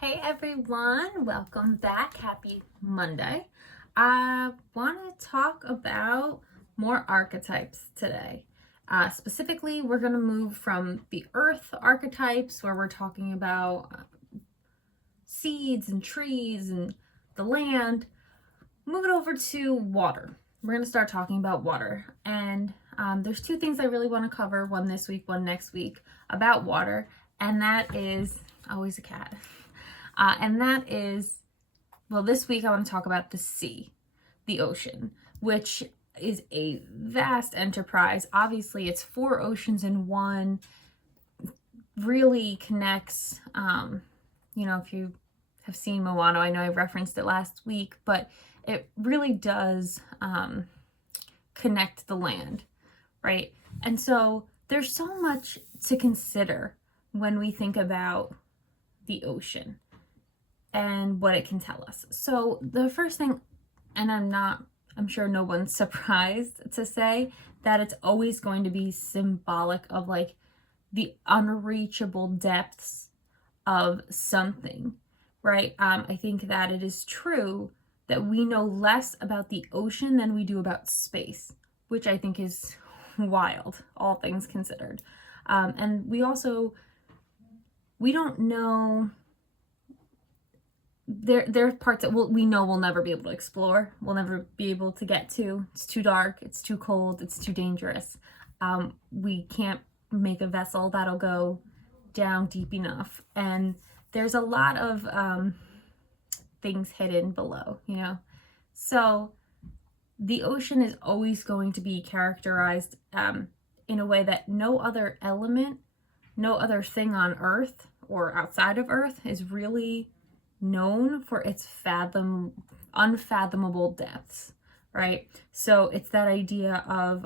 Hey everyone, welcome back. Happy Monday. I want to talk about more archetypes today. Specifically, we're going to move from the earth archetypes, where we're talking about seeds and trees and the land, move it over to water. We're going to start talking about water. And there's two things I really want to cover, one this week, one next week, about water. And that is always a cat. And that is, well, this week I want to talk about the sea, the ocean, which is a vast enterprise. Obviously, it's 4 oceans in one, really connects, if you have seen Moana, I know I referenced it last week, but it really does connect the land, right? And so there's so much to consider when we think about the ocean and what it can tell us. So the first thing, and I'm sure no one's surprised to say that it's always going to be symbolic of like the unreachable depths of something, right? I think that it is true that we know less about the ocean than we do about space, which I think is wild, all things considered. And we don't know. There are parts that we know we'll never be able to explore. We'll never be able to get to. It's too dark. It's too cold. It's too dangerous. We can't make a vessel that'll go down deep enough. And there's a lot of things hidden below, So the ocean is always going to be characterized in a way that no other element, no other thing on Earth or outside of Earth is really known for its unfathomable depths, right? So it's that idea of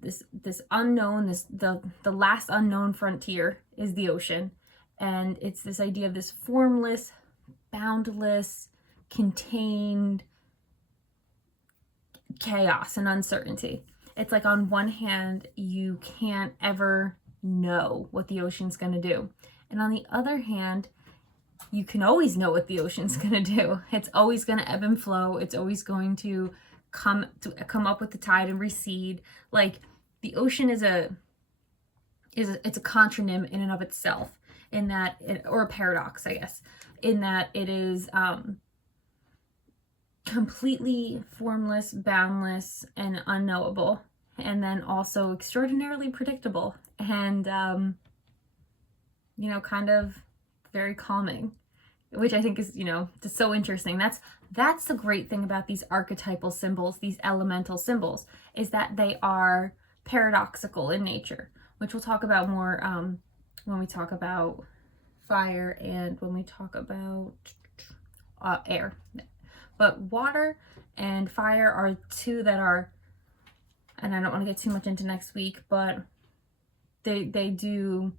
this unknown, the last unknown frontier is the ocean, and it's this idea of this formless, boundless, contained chaos and uncertainty. It's like on one hand, you can't ever know what the ocean's going to do. And on the other hand, you can always know what the ocean's going to do. It's always going to ebb and flow. It's always going to come up with the tide and recede. Like the ocean it's a contronym in and of itself, in that or a paradox, I guess, in that it is completely formless, boundless, and unknowable, and then also extraordinarily predictable and kind of very calming, which I think is, just so interesting. That's the great thing about these archetypal symbols, these elemental symbols, is that they are paradoxical in nature, which we'll talk about more when we talk about fire and when we talk about air. But water and fire are two that are, and I don't want to get too much into next week, but they do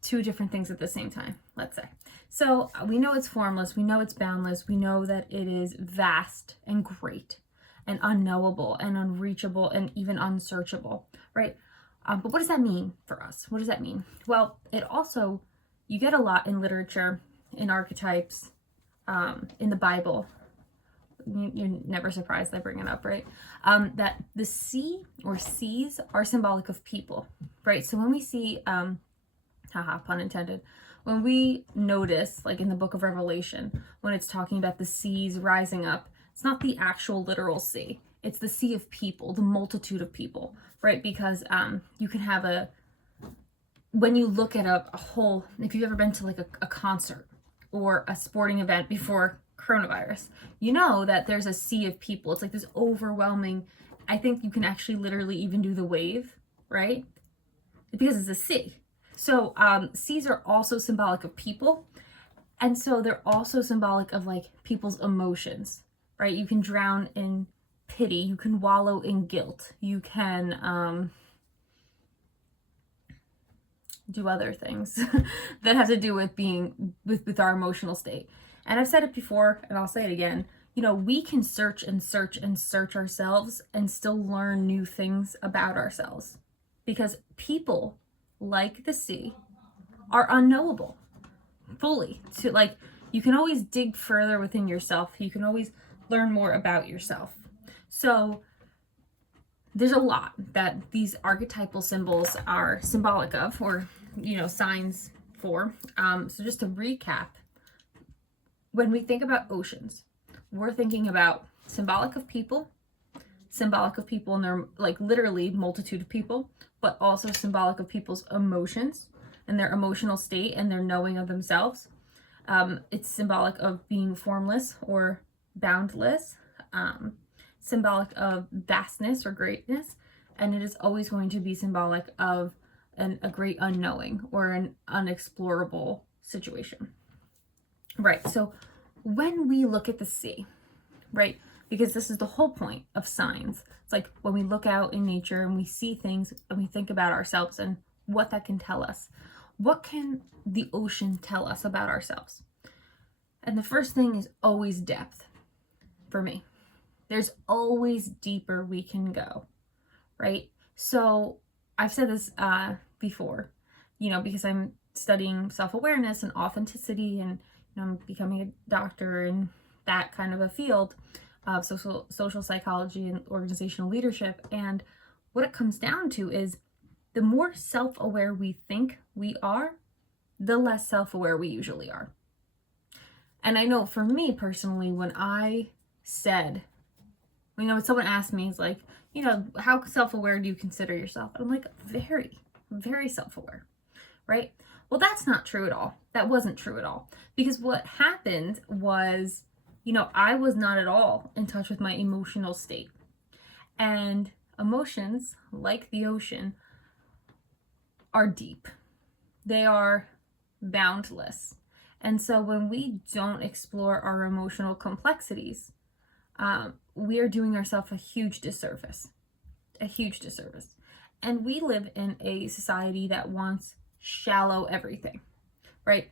two different things at the same time, let's say. So we know it's formless, we know it's boundless, we know that it is vast and great and unknowable and unreachable and even unsearchable, right? But what does that mean for us? What does that mean? Well, you get a lot in literature, in archetypes, in the Bible. You're never surprised I bring it up, right? That the sea or seas are symbolic of people, right? So when we see haha, pun intended, when we notice, like in the book of Revelation, when it's talking about the seas rising up, it's not the actual literal sea. It's the sea of people, the multitude of people, right? Because you can have when you look at a whole, if you've ever been to like a concert or a sporting event before coronavirus, you know that there's a sea of people. It's like this overwhelming, I think you can actually literally even do the wave, right? Because it's a sea. So seas are also symbolic of people, and so they're also symbolic of like people's emotions, right? You can drown in pity, you can wallow in guilt, you can do other things that have to do with being with our emotional state. And I've said it before, and I'll say it again. We can search and search and search ourselves and still learn new things about ourselves, because people, like the sea, are unknowable fully. To like, you can always dig further within yourself. You can always learn more about yourself. So there's a lot that these archetypal symbols are symbolic of, or, you know, signs for. So just to recap, when we think about oceans, we're thinking about symbolic of people and their, like, literally multitude of people, but also symbolic of people's emotions and their emotional state and their knowing of themselves. It's symbolic of being formless or boundless, symbolic of vastness or greatness, and it is always going to be symbolic of a great unknowing or an unexplorable situation. Right, so when we look at the sea, right, because this is the whole point of signs. It's like when we look out in nature and we see things and we think about ourselves and what that can tell us. What can the ocean tell us about ourselves? And the first thing is always depth for me. There's always deeper we can go, right? So I've said this before, you know, because I'm studying self-awareness and authenticity, and, you know, I'm becoming a doctor in that kind of a field of social psychology and organizational leadership. And what it comes down to is the more self-aware we think we are, the less self-aware we usually are. And I know for me personally, when I said, you know, when someone asked me, it's like, you know, how self-aware do you consider yourself? And I'm like, very, very self-aware, right? Well, that's not true at all. That wasn't true at all. Because what happened was, you know, I was not at all in touch with my emotional state. And emotions, like the ocean, are deep. They are boundless. And so when we don't explore our emotional complexities, we are doing ourselves a huge disservice. And we live in a society that wants shallow everything, right?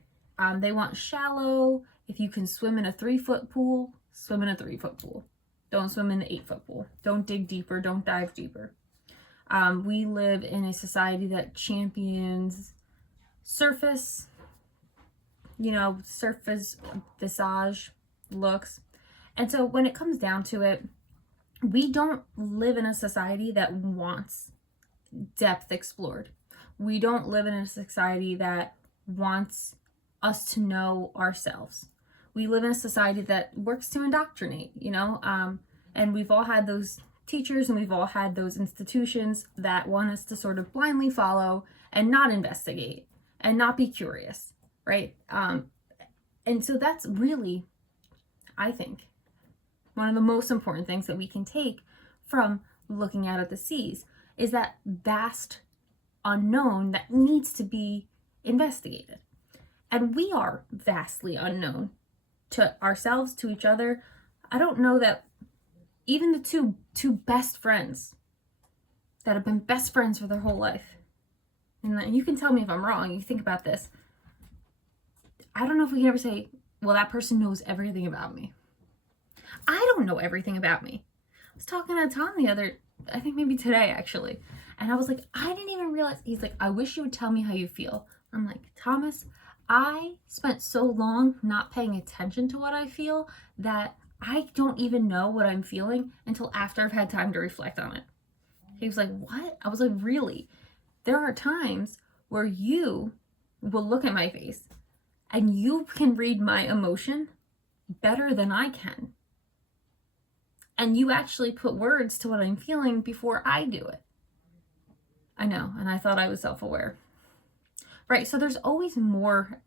They want shallow. If you can swim in a 3-foot pool, swim in a 3-foot pool. Don't swim in the 8-foot pool. Don't dig deeper. Don't dive deeper. We live in a society that champions surface, you know, surface visage looks. And so when it comes down to it, we don't live in a society that wants depth explored. We don't live in a society that wants us to know ourselves. We live in a society that works to indoctrinate, you know, and we've all had those teachers and we've all had those institutions that want us to sort of blindly follow and not investigate and not be curious, right? And so that's really, I think, one of the most important things that we can take from looking out at the seas is that vast unknown that needs to be investigated. And we are vastly unknown to ourselves, to each other. I don't know that even the two best friends that have been best friends for their whole life, and you can tell me if I'm wrong, you think about this, I don't know if we can ever say, well, that person knows everything about me. I don't know everything about me. I was talking to Tom I think maybe today actually, and I was like, I didn't even realize. He's like, I wish you would tell me how you feel. I'm like, Thomas, I spent so long not paying attention to what I feel that I don't even know what I'm feeling until after I've had time to reflect on it. He was like, what? I was like, really? There are times where you will look at my face and you can read my emotion better than I can. And you actually put words to what I'm feeling before I do it. I know, and I thought I was self-aware. Right, so there's always more.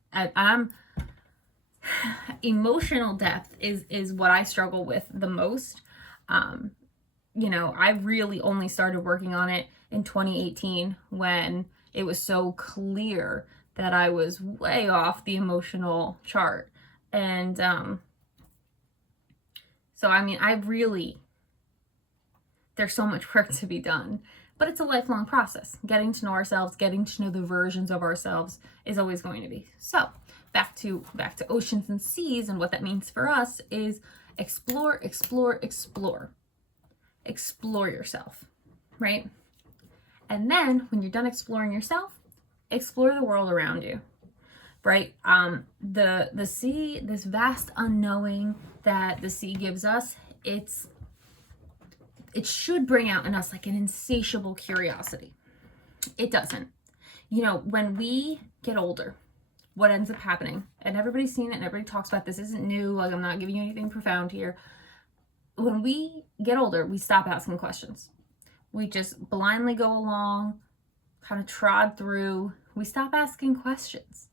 Emotional depth is what I struggle with the most. You know, I really only started working on it in 2018 when it was so clear that I was way off the emotional chart. And so, I mean, there's so much work to be done, but it's a lifelong process. Getting to know ourselves, getting to know the versions of ourselves is always going to be. So back to oceans and seas, and what that means for us is explore yourself, right? And then when you're done exploring yourself, explore the world around you. right? The sea, this vast unknowing that the sea gives us, it should bring out in us like an insatiable curiosity. It doesn't. When we get older, what ends up happening, and everybody's seen it and everybody talks about this, isn't new, like I'm not giving you anything profound here. When we get older, we stop asking questions. We just blindly go along, kind of trod through. We stop asking questions.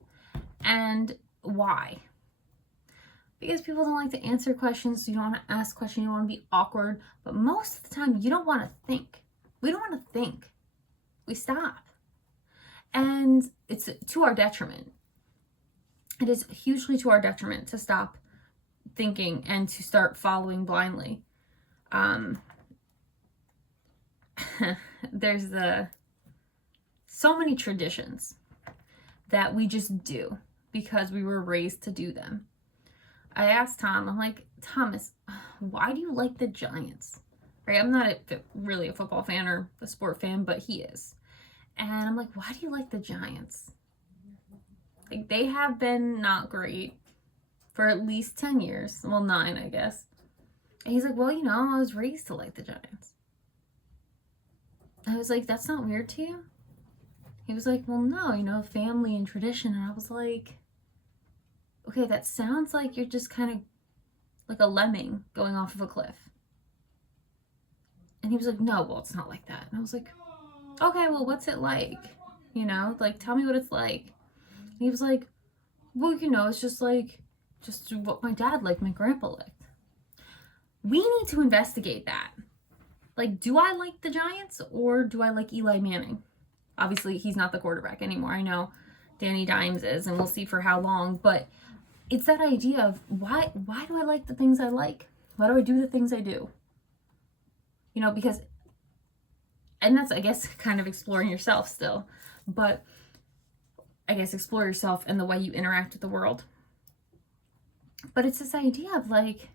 And why? Because people don't like to answer questions. You don't want to ask questions. You don't want to be awkward. But most of the time, you don't want to think. We don't want to think. We stop. And it's to our detriment. It is hugely to our detriment to stop thinking and to start following blindly. There's so many traditions that we just do because we were raised to do them. I asked Tom, I'm like, Thomas, why do you like the Giants? Right? I'm not really a football fan or a sport fan, but he is. And I'm like, why do you like the Giants? Like, they have been not great for at least 10 years. Well, 9, I guess. And he's like, well, I was raised to like the Giants. I was like, that's not weird to you? He was like, well, no, family and tradition. And I was like, okay, that sounds like you're just kind of like a lemming going off of a cliff. And he was like, no, well, it's not like that. And I was like, okay, well, what's it like? Like, tell me what it's like. And he was like, well, it's just what my dad liked, my grandpa liked. We need to investigate that. Like, do I like the Giants or do I like Eli Manning? Obviously, he's not the quarterback anymore. I know Danny Dimes is, and we'll see for how long. But it's that idea of why do I like the things I like? Why do I do the things I do? Because, and that's, I guess, kind of exploring yourself still. But I guess explore yourself and the way you interact with the world. But it's this idea of like,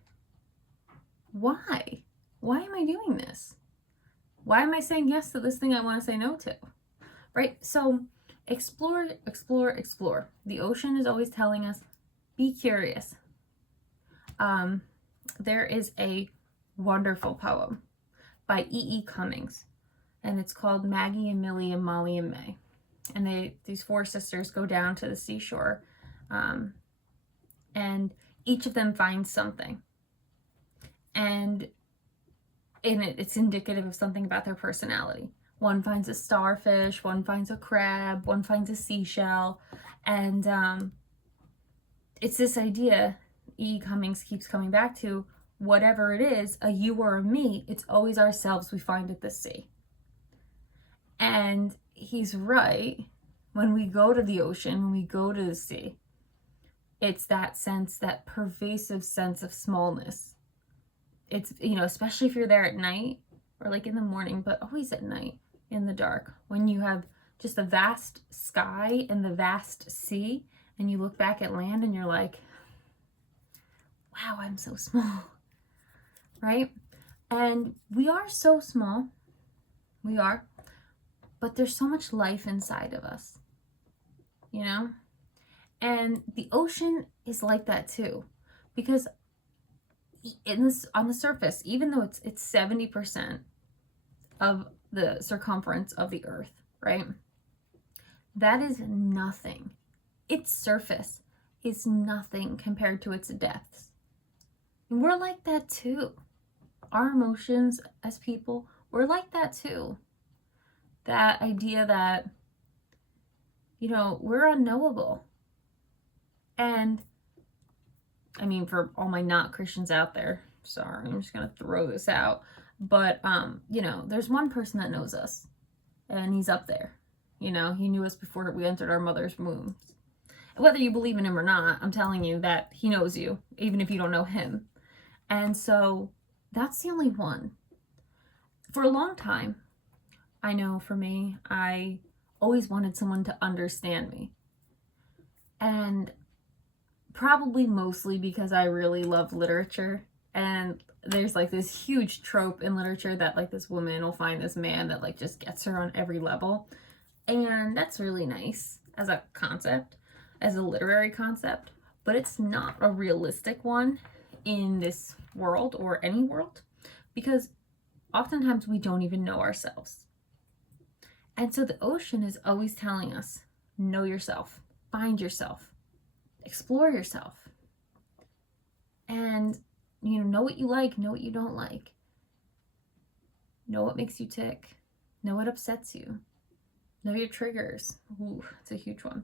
why? Why am I doing this? Why am I saying yes to this thing I want to say no to? Right? So explore, explore, explore. The ocean is always telling us, be curious. There is a wonderful poem by E.E. Cummings, and it's called Maggie and Millie and Molly and May. And these 4 sisters go down to the seashore, and each of them finds something. And it's indicative of something about their personality. One finds a starfish, one finds a crab, one finds a seashell. And it's this idea E. Cummings keeps coming back to, whatever it is, a you or a me, it's always ourselves we find at the sea. And he's right. When we go to the ocean, when we go to the sea, it's that sense, that pervasive sense of smallness. It's, especially if you're there at night or like in the morning, but always at night in the dark, when you have just the vast sky and the vast sea, and you look back at land and you're like, wow, I'm so small, right? And we are so small, we are, but there's so much life inside of us, and the ocean is like that too, because on the surface, even though it's 70% of the circumference of the earth, right? That is nothing. Its surface is nothing compared to its depths. And we're like that too. Our emotions as people, we're like that too. That idea that, we're unknowable. And I mean, for all my not Christians out there, sorry, I'm just going to throw this out. But, there's one person that knows us, and he's up there. He knew us before we entered our mother's womb. Whether you believe in him or not, I'm telling you that he knows you, even if you don't know him. And so that's the only one. For a long time, I know for me, I always wanted someone to understand me. And probably mostly because I really love literature, and there's like this huge trope in literature that like this woman will find this man that like just gets her on every level, and that's really nice as a concept. as a literary concept, but it's not a realistic one in this world or any world, because oftentimes we don't even know ourselves. And so the ocean is always telling us, know yourself, find yourself, explore yourself, and know what you like, know what you don't like, know what makes you tick, know what upsets you, know your triggers. Ooh, it's a huge one.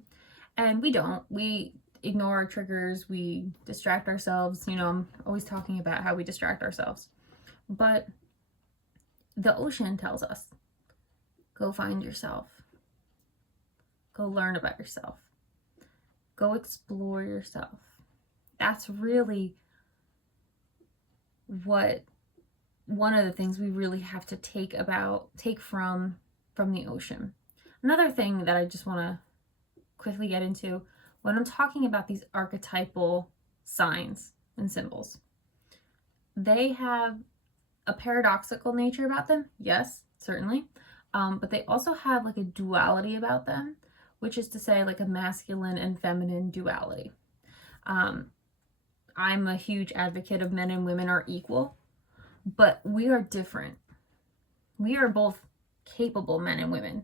And we ignore our triggers, we distract ourselves. I'm always talking about how we distract ourselves, but the ocean tells us, go find yourself, go learn about yourself, go explore yourself. That's really what one of the things we really have to take from the ocean. Another thing that I just want to quickly get into, when I'm talking about these archetypal signs and symbols, they have a paradoxical nature about them, yes, certainly, but they also have like a duality about them, which is to say like a masculine and feminine duality. I'm a huge advocate of men and women are equal, but we are different. We are both capable men and women,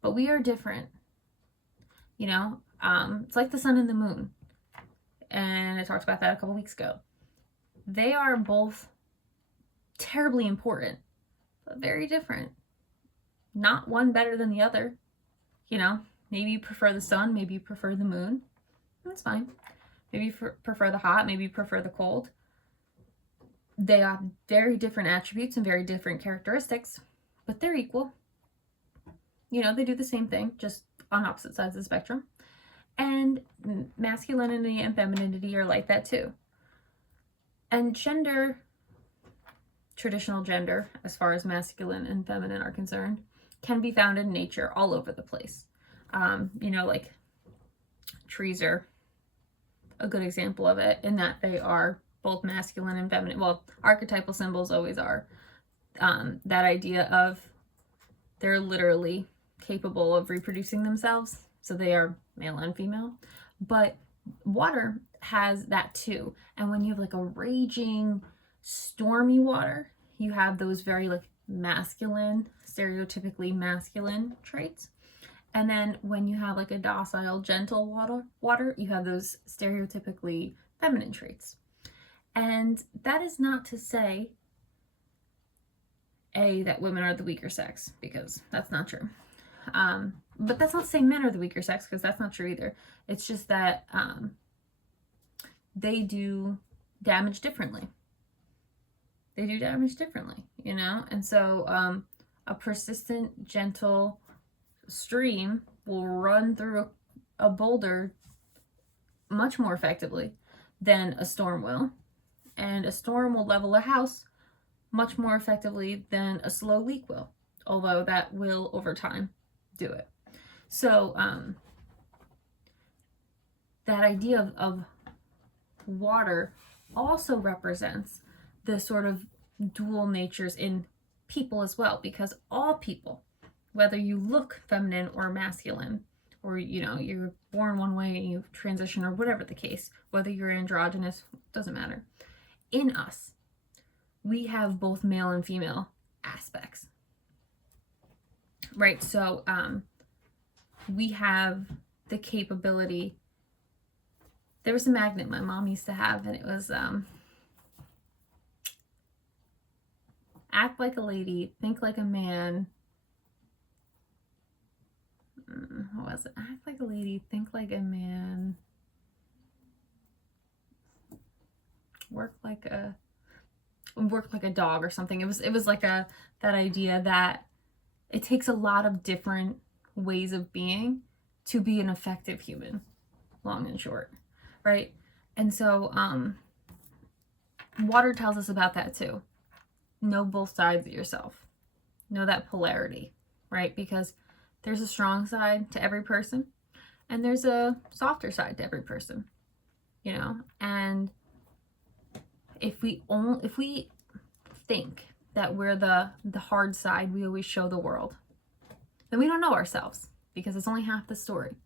but we are different. It's like the sun and the moon, and I talked about that a couple weeks ago. They are both terribly important, but very different. Not one better than the other. Maybe you prefer the sun, maybe you prefer the moon. That's fine. Maybe you prefer the hot, maybe you prefer the cold. They have very different attributes and very different characteristics, but they're equal. They do the same thing, just on opposite sides of the spectrum. And masculinity and femininity are like that too. And gender, traditional gender, as far as masculine and feminine are concerned, can be found in nature all over the place. Like trees are a good example of it, in that they are both masculine and feminine. Well, archetypal symbols always are. That idea of they're literally capable of reproducing themselves, so they are male and female. But water has that too. And when you have like a raging, stormy water, you have those very like masculine, stereotypically masculine traits. And then when you have like a docile, gentle water, you have those stereotypically feminine traits. And that is not to say, that women are the weaker sex, because that's not true. But that's not to say men are the weaker sex, because that's not true either. It's just that they do damage differently. And so a persistent, gentle stream will run through a boulder much more effectively than a storm will. And a storm will level a house much more effectively than a slow leak will, although that will over time do it. So that idea of water also represents the sort of dual natures in people as well, because all people, whether you look feminine or masculine, or you're born one way and you transition, or whatever the case, whether you're androgynous, doesn't matter. In us, we have both male and female aspects, right? So we have the capability. There was a magnet my mom used to have, and it was act like a lady, think like a man. What was it? Act like a lady, think like a man, work like a dog or something. It was like that idea that it takes a lot of different ways of being to be an effective human, long and short, right? And so water tells us about that too. Know both sides of yourself. Know that polarity, right? Because there's a strong side to every person, and there's a softer side to every person, and if we think that we're the hard side we always show the world, then we don't know ourselves, because it's only half the story.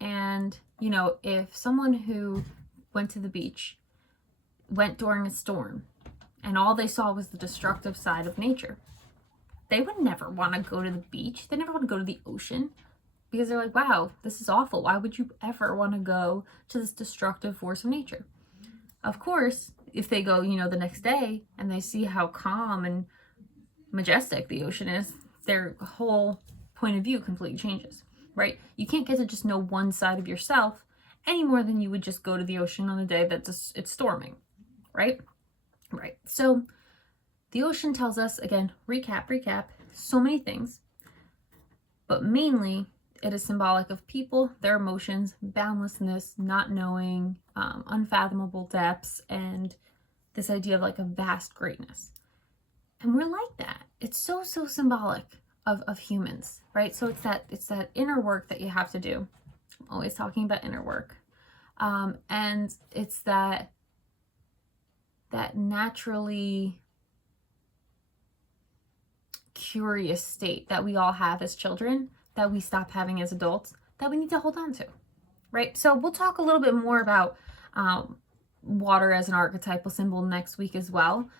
And And, you know, if someone who went to the beach went during a storm and all they saw was the destructive side of nature, they would never want to go to the beach. They never want to go to the ocean because they're like, wow, this is awful. Why would you ever want to go to this destructive force of nature? Of course, if they go, you know, the next day and they see how calm and majestic the ocean is, their whole point of view completely changes, right? You can't get to just know one side of yourself any more than you would just go to the ocean on a day that it's storming, right? Right. So the ocean tells us, again, recap, so many things, but mainly it is symbolic of people, their emotions, boundlessness, not knowing, unfathomable depths, and this idea of like a vast greatness. And we're like that. It's so symbolic of humans, right? So it's that inner work that you have to do. I'm always talking about inner work. And it's that naturally curious state that we all have as children that we stop having as adults that we need to hold on to, right? So we'll talk a little bit more about water as an archetypal symbol next week as well.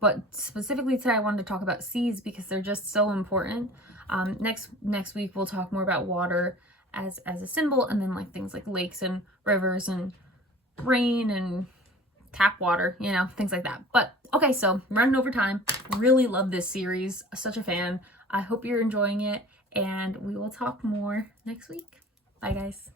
But specifically today I wanted to talk about seas because they're just so important. Next week we'll talk more about water as a symbol, and then like things like lakes and rivers and rain and tap water, you know, things like that. But okay, so I'm running over time. Really love this series. Such a fan. I hope you're enjoying it, and we will talk more next week. Bye guys.